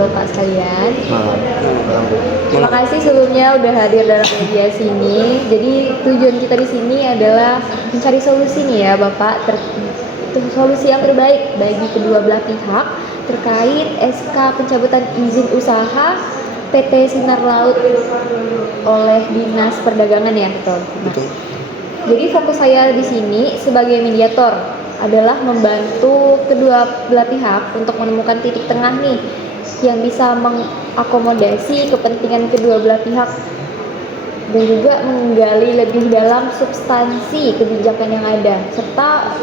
Bapak sekalian. Malam, Bu. Terima kasih sebelumnya udah hadir dalam mediasi ini. Jadi tujuan kita di sini adalah mencari solusi nih ya Bapak, solusi yang terbaik bagi kedua belah pihak terkait SK pencabutan izin usaha PT Sinar Laut oleh Dinas Perdagangan ya, betul. Nah, jadi fokus saya di sini sebagai mediator adalah membantu kedua belah pihak untuk menemukan titik tengah nih yang bisa mengakomodasi kepentingan kedua belah pihak dan juga menggali lebih dalam substansi kebijakan yang ada, serta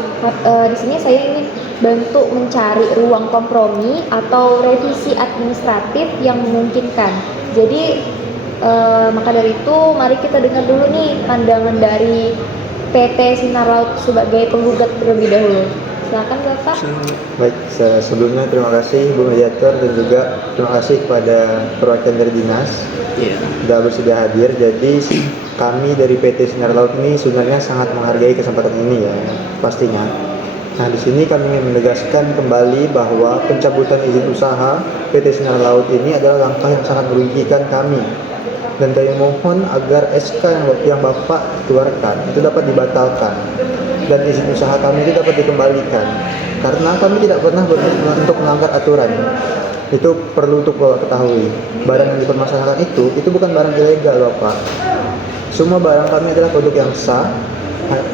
di sini saya ingin bantu mencari ruang kompromi atau revisi administratif yang memungkinkan. Jadi maka dari itu mari kita dengar dulu nih pandangan dari PT Sinar Laut sebagai penggugat terlebih dahulu. Silakan Bapak. Baik, sebelumnya terima kasih Bu Mediator dan juga terima kasih kepada perwakilan dari dinas sudah bersedia hadir. Jadi kami dari PT Sinar Laut ini sebenarnya sangat menghargai kesempatan ini ya, pastinya. Nah, di sini kami ingin menegaskan kembali bahwa pencabutan izin usaha PT Sinar Laut ini adalah langkah yang sangat merugikan kami. Dan kami mohon agar SK yang Bapak keluarkan itu dapat dibatalkan dan izin usaha kami itu dapat dikembalikan karena kami tidak pernah berniat untuk melanggar aturan. Itu perlu untuk Bapak ketahui. Barang yang dipermasalahkan itu bukan barang ilegal Bapak. Semua barang kami adalah produk yang sah.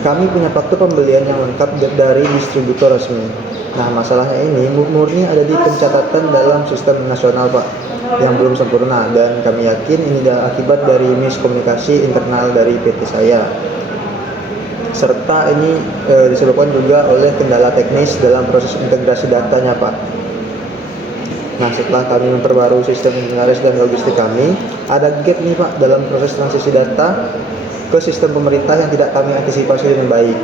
Kami punya faktur pembelian yang lengkap dari distributor resmi. Nah, masalahnya ini murni ada di pencatatan dalam sistem nasional Pak, yang belum sempurna, dan kami yakin ini adalah akibat dari miskomunikasi internal dari PT saya. Serta ini disebabkan juga oleh kendala teknis dalam proses integrasi datanya Pak. Nah, setelah kami memperbarui sistem inventaris dan logistik kami, ada gap nih Pak dalam proses transisi data ke sistem pemerintah yang tidak kami antisipasi dengan baik.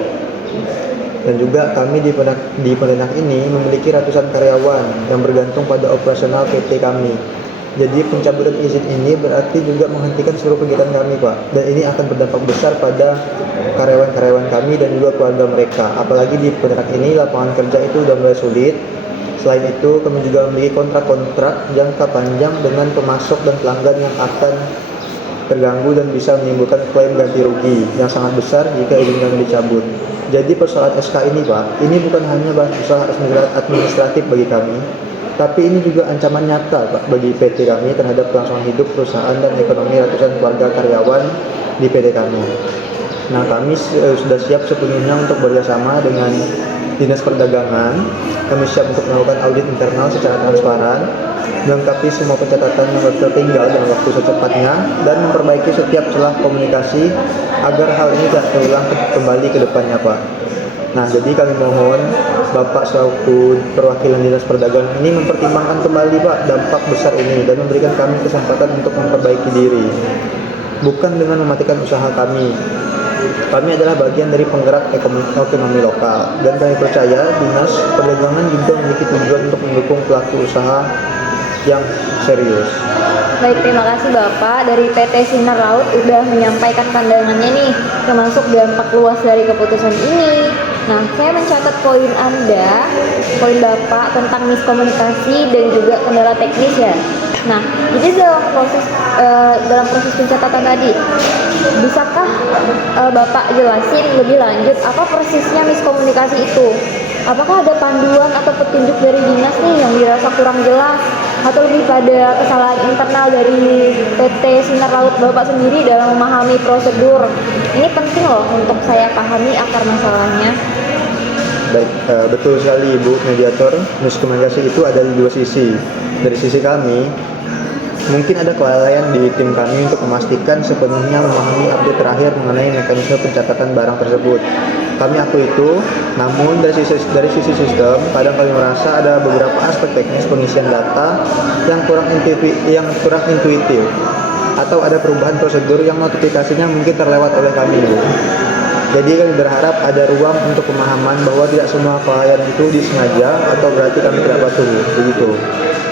Dan juga kami di Pontianak ini memiliki ratusan karyawan yang bergantung pada operasional PT kami. Jadi pencabutan izin ini berarti juga menghentikan seluruh kegiatan kami Pak. Dan ini akan berdampak besar pada karyawan-karyawan kami dan juga keluarga mereka. Apalagi di Pontianak ini lapangan kerja itu sudah mulai sulit. Selain itu kami juga memiliki kontrak-kontrak jangka panjang dengan pemasok dan pelanggan yang akan terganggu dan bisa menimbulkan klaim ganti rugi yang sangat besar jika izin kami dicabut. Jadi persoalan SK ini Pak, ini bukan hanya usaha administratif bagi kami, tapi ini juga ancaman nyata Pak bagi PT kami terhadap kelangsungan hidup perusahaan dan ekonomi ratusan keluarga karyawan di PT kami. Nah, kami sudah siap sepenuhnya untuk bekerjasama dengan Dinas Perdagangan. Kami siap untuk melakukan audit internal secara transparan, melengkapi semua pencatatan yang tertinggal dalam waktu secepatnya, dan memperbaiki setiap celah komunikasi agar hal ini tidak terulang kembali ke depannya Pak. Nah, jadi kami mohon Bapak selaku perwakilan Dinas Perdagangan ini mempertimbangkan kembali Pak dampak besar ini dan memberikan kami kesempatan untuk memperbaiki diri, bukan dengan mematikan usaha kami. Kami adalah bagian dari penggerak ekonomi lokal, dan kami percaya Dinas Perdagangan juga memiliki tujuan untuk mendukung pelaku usaha yang serius. Baik, terima kasih Bapak dari PT Sinar Laut udah menyampaikan pandangannya nih, termasuk dampak luas dari keputusan ini. Nah, saya mencatat poin Bapak tentang miskomunikasi dan juga kendala teknis ya. Nah, jadi dalam proses pencatatan tadi, bisakah Bapak jelasin lebih lanjut apa persisnya miskomunikasi itu? Apakah ada panduan atau petunjuk dari dinas nih yang dirasa kurang jelas, atau lebih pada kesalahan internal dari PT Sinar Laut Bapak sendiri dalam memahami prosedur? Ini penting loh untuk saya pahami akar masalahnya. Baik, betul sekali Ibu Mediator. Miskomunikasi itu ada di dua sisi. Dari sisi kami, mungkin ada kelalaian di tim kami untuk memastikan sepenuhnya memahami update terakhir mengenai mekanisme pencatatan barang tersebut. Kami akui itu, namun dari sisi sistem, kadang kami merasa ada beberapa aspek teknis pengisian data yang kurang intuitif, atau ada perubahan prosedur yang notifikasinya mungkin terlewat oleh kami. Jadi kami berharap ada ruang untuk pemahaman bahwa tidak semua kelalaian itu disengaja atau berarti kami tidak patuh, begitu.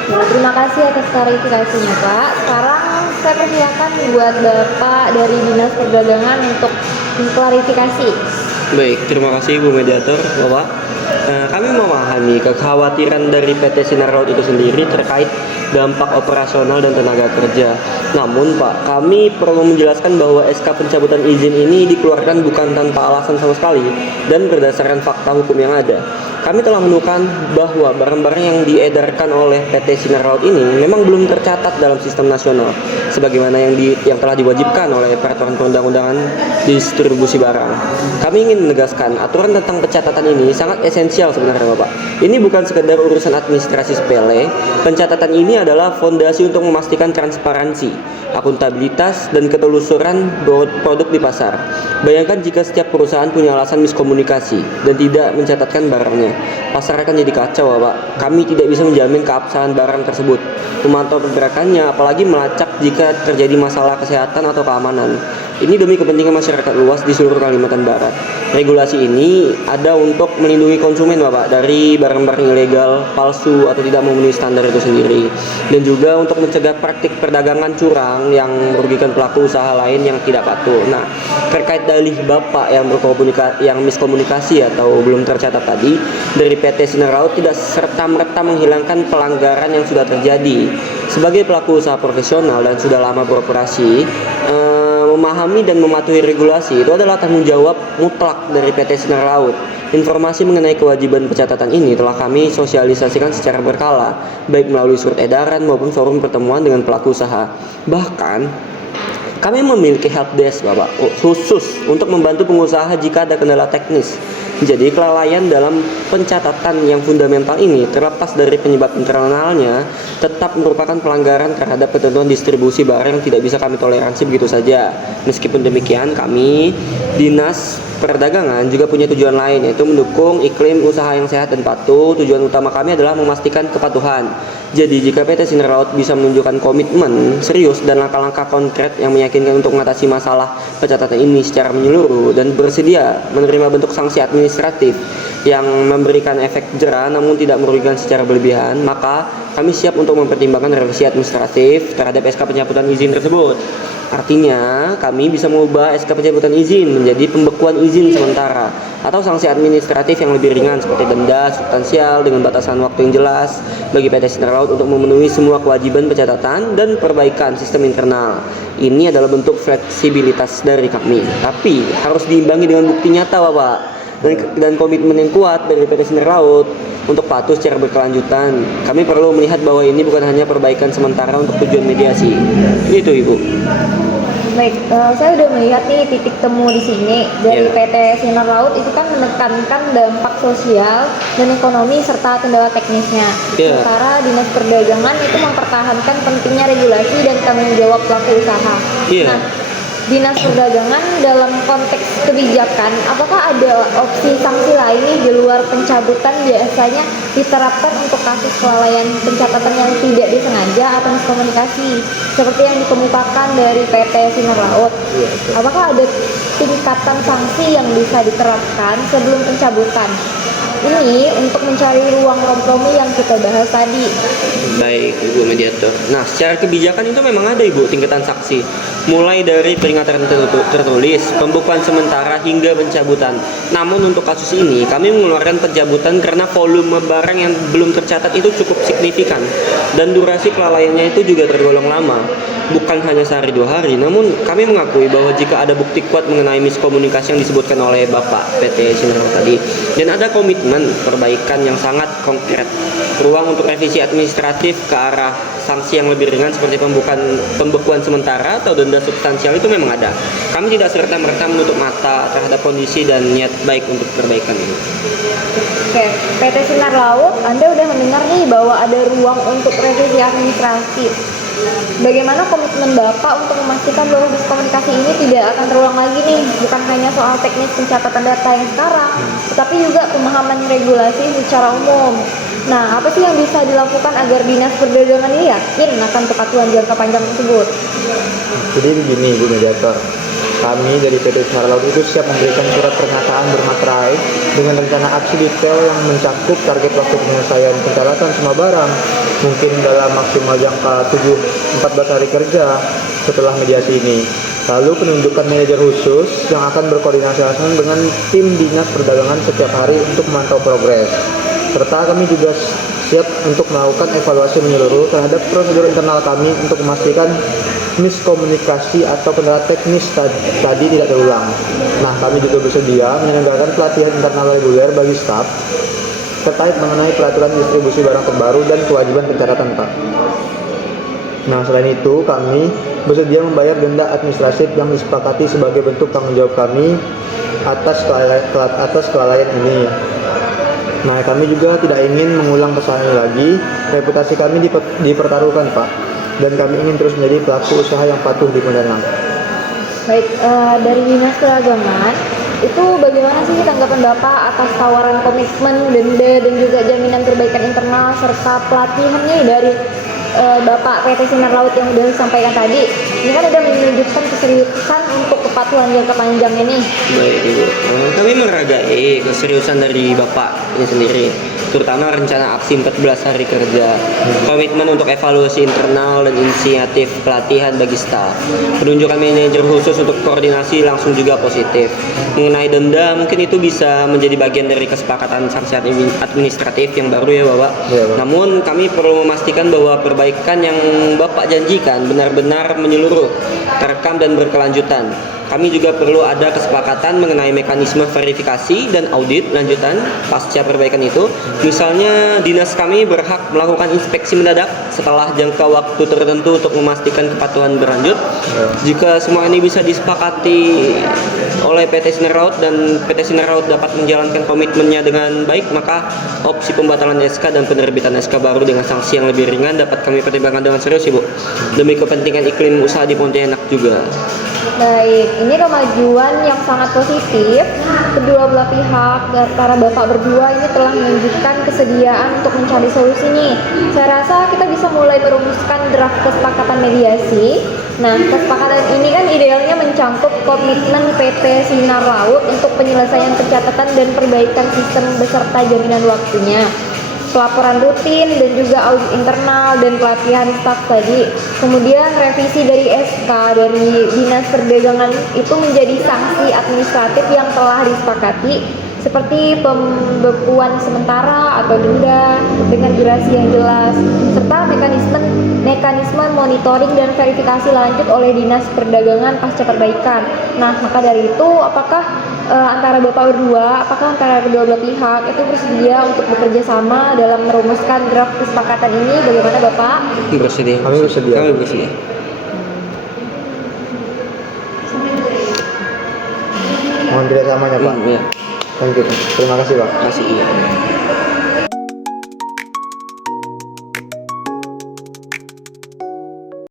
Terima kasih atas klarifikasinya Pak. Sekarang saya persilakan buat Bapak dari Dinas Perdagangan untuk mengklarifikasi. Baik, terima kasih Bu Mediator, Bapak. Kami memahami memahami kekhawatiran dari PT Sinar Laut itu sendiri terkait dampak operasional dan tenaga kerja. Namun Pak, kami perlu menjelaskan bahwa SK pencabutan izin ini dikeluarkan bukan tanpa alasan sama sekali dan berdasarkan fakta hukum yang ada. Kami telah menemukan bahwa barang-barang yang diedarkan oleh PT Sinar Laut ini memang belum tercatat dalam sistem nasional sebagaimana yang telah diwajibkan oleh peraturan perundang-undangan distribusi barang. Kami ingin menegaskan aturan tentang pencatatan ini sangat esensial sebenarnya Bapak. Ini bukan sekedar urusan administrasi sepele. Pencatatan ini adalah fondasi untuk memastikan transparansi, akuntabilitas, dan ketelusuran produk di pasar. Bayangkan jika setiap perusahaan punya alasan miskomunikasi dan tidak mencatatkan barangnya. Pasar akan jadi kacau Bapak. Kami tidak bisa menjamin keabsahan barang tersebut, memantau pergerakannya, apalagi melacak jika terjadi masalah kesehatan atau keamanan. Ini demi kepentingan masyarakat luas di seluruh Kalimantan Barat. Regulasi ini ada untuk melindungi konsumen Bapak dari barang-barang ilegal, palsu, atau tidak memenuhi standar itu sendiri. Dan juga untuk mencegah praktik perdagangan curang yang merugikan pelaku usaha lain yang tidak patuh. Nah, terkait dalih Bapak yang miskomunikasi atau belum tercatat tadi, dari PT Sinar Laut tidak serta-merta menghilangkan pelanggaran yang sudah terjadi. Sebagai pelaku usaha profesional dan sudah lama beroperasi, memahami dan mematuhi regulasi itu adalah tanggung jawab mutlak dari PT Sinar Laut. Informasi mengenai kewajiban pencatatan ini telah kami sosialisasikan secara berkala, baik melalui surat edaran maupun forum pertemuan dengan pelaku usaha. Bahkan, kami memiliki helpdesk Bapak khusus untuk membantu pengusaha jika ada kendala teknis. Jadi kelalaian dalam pencatatan yang fundamental ini, terlepas dari penyebab internalnya, tetap merupakan pelanggaran terhadap ketentuan distribusi barang yang tidak bisa kami toleransi begitu saja. Meskipun demikian, kami Dinas Perdagangan juga punya tujuan lain, yaitu mendukung iklim usaha yang sehat dan patuh. Tujuan utama kami adalah memastikan kepatuhan. Jadi jika PT Sinar Laut bisa menunjukkan komitmen serius dan langkah-langkah konkret yang meyakinkan untuk mengatasi masalah pencatatan ini secara menyeluruh dan bersedia menerima bentuk sanksi administratif yang memberikan efek jera namun tidak merugikan secara berlebihan, maka kami siap untuk mempertimbangkan revisi administratif terhadap SK pencabutan izin tersebut. Artinya, kami bisa mengubah SK pencabutan izin menjadi pembekuan izin sementara atau sanksi administratif yang lebih ringan seperti denda substansial dengan batasan waktu yang jelas bagi PT Sinar Laut untuk memenuhi semua kewajiban pencatatan dan perbaikan sistem internal. Ini adalah bentuk fleksibilitas dari kami, tapi harus diimbangi dengan bukti nyata Bapak dan komitmen yang kuat dari PT Sinar Laut untuk patuh secara berkelanjutan. Kami perlu melihat bahwa ini bukan hanya perbaikan sementara untuk tujuan mediasi. Itu Ibu. Baik, saya udah melihat nih titik temu di sini dari PT Sinar Laut itu kan menekankan dampak sosial dan ekonomi serta kendala teknisnya. Sementara Dinas Perdagangan itu mempertahankan pentingnya regulasi dan tanggung jawab pelaku usaha. Nah, Dinas Perdagangan dalam konteks kebijakan, apakah ada opsi sanksi lain nih di luar pencabutan biasanya diterapkan untuk kasus kelalaian pencatatan yang tidak disengaja atau miskomunikasi seperti yang dikemukakan dari PT Sinar Laut? Apakah ada tingkatan sanksi yang bisa diterapkan sebelum pencabutan? Ini untuk mencari ruang kompromi yang kita bahas tadi. Baik, Ibu Mediator. Nah, secara kebijakan itu memang ada Ibu tingkatan sanksi, mulai dari peringatan tertulis, pembekuan sementara hingga pencabutan. Namun untuk kasus ini kami mengeluarkan pencabutan karena volume barang yang belum tercatat itu cukup signifikan dan durasi kelalaiannya itu juga tergolong lama. Bukan hanya sehari 2 hari, namun kami mengakui bahwa jika ada bukti kuat mengenai miskomunikasi yang disebutkan oleh Bapak PT Sinar Laut tadi, dan ada komitmen perbaikan yang sangat konkret, ruang untuk revisi administratif ke arah sanksi yang lebih ringan seperti pembekuan sementara atau denda substansial itu memang ada. Kami tidak serta-merta menutup mata terhadap kondisi dan niat baik untuk perbaikan ini. Oke, PT Sinar Laut, Anda udah mendengar nih bahwa ada ruang untuk revisi administratif. Bagaimana komitmen Bapak untuk memastikan bahwa miskomunikasi ini tidak akan terulang lagi nih? Bukan hanya soal teknis pencatatan data yang sekarang, tetapi juga pemahaman regulasi secara umum. Nah, apa sih yang bisa dilakukan agar Dinas Perdagangan ini yakin akan kepatuhan jangka panjang tersebut? Jadi begini Bu Mediator, kami dari PT Sinar Laut itu siap memberikan surat pernyataan bermaterai dengan rencana aksi detail yang mencakup target waktu penyelesaian pencatatan semua barang, mungkin dalam maksimal jangka 14 hari kerja setelah mediasi ini. Lalu penunjukan manajer khusus yang akan berkoordinasi langsung dengan tim Dinas Perdagangan setiap hari untuk memantau progres. serta kami juga siap untuk melakukan evaluasi menyeluruh terhadap prosedur internal kami untuk memastikan miskomunikasi atau kendala teknis tadi tidak terulang. Nah, kami juga bersedia menyelenggarakan pelatihan internal reguler bagi staf terkait mengenai peraturan distribusi barang terbaru dan kewajiban pencatatan, Pak. Nah, selain itu, kami bersedia membayar denda administratif yang disepakati sebagai bentuk tanggung jawab kami atas kelalaian ini. Nah, kami juga tidak ingin mengulang kesalahan ini lagi. Reputasi kami dipertaruhkan, Pak, dan kami ingin terus menjadi pelaku usaha yang patuh di Pontianak. Baik, dari Dinas Keagamaan, itu bagaimana sih tanggapan Bapak atas tawaran komitmen, denda, dan juga jaminan perbaikan internal serta pelatihan nih dari Bapak PT Sinar Laut yang sudah disampaikan tadi? Ini kan udah menunjukkan keseriusan untuk kepatuhan jangka panjang ini. Baik Ibu, kami menghargai keseriusan dari Bapak ini sendiri, terutama rencana aksi 14 hari kerja, komitmen untuk evaluasi internal dan inisiatif pelatihan bagi staf, penunjukan manajer khusus untuk koordinasi langsung juga positif. Mengenai denda, mungkin itu bisa menjadi bagian dari kesepakatan sanksi administratif yang baru ya Bapak. Ya, Pak. Namun kami perlu memastikan bahwa perbaikan yang Bapak janjikan benar-benar menyeluruh, terekam dan berkelanjutan. Kami juga perlu ada kesepakatan mengenai mekanisme verifikasi dan audit lanjutan pasca perbaikan itu. Misalnya, dinas kami berhak melakukan inspeksi mendadak setelah jangka waktu tertentu untuk memastikan kepatuhan berlanjut. Jika semua ini bisa disepakati oleh PT Sinar Laut dan PT Sinar Laut dapat menjalankan komitmennya dengan baik, maka opsi pembatalan SK dan penerbitan SK baru dengan sanksi yang lebih ringan dapat kami pertimbangkan dengan serius, Ibu, demi kepentingan iklim usaha di Pontianak juga. Baik, ini kemajuan yang sangat positif. Kedua belah pihak, para Bapak berdua ini telah menunjukkan kesediaan untuk mencari solusi nih. Saya rasa kita bisa mulai merumuskan draft kesepakatan mediasi. Nah, kesepakatan ini kan idealnya mencangkup komitmen PT Sinar Laut untuk penyelesaian pencatatan dan perbaikan sistem beserta jaminan waktunya, pelaporan rutin dan juga audit internal dan pelatihan staf tadi. Kemudian revisi dari SK dari Dinas Perdagangan itu menjadi sanksi administratif yang telah disepakati, seperti pembekuan sementara atau denda dengan durasi yang jelas, serta mekanisme monitoring dan verifikasi lanjut oleh Dinas Perdagangan pasca perbaikan. Nah, maka dari itu, apakah antara Bapak berdua, apakah antara kedua belah pihak itu bersedia untuk bekerja sama dalam merumuskan draft kesepakatan ini? Bagaimana Bapak? Bersedia. Kami bersedia. Kami bersedia. Mohon kerjasamanya, Pak. Ya. Thank you. Terima kasih, Pak. Terima kasih.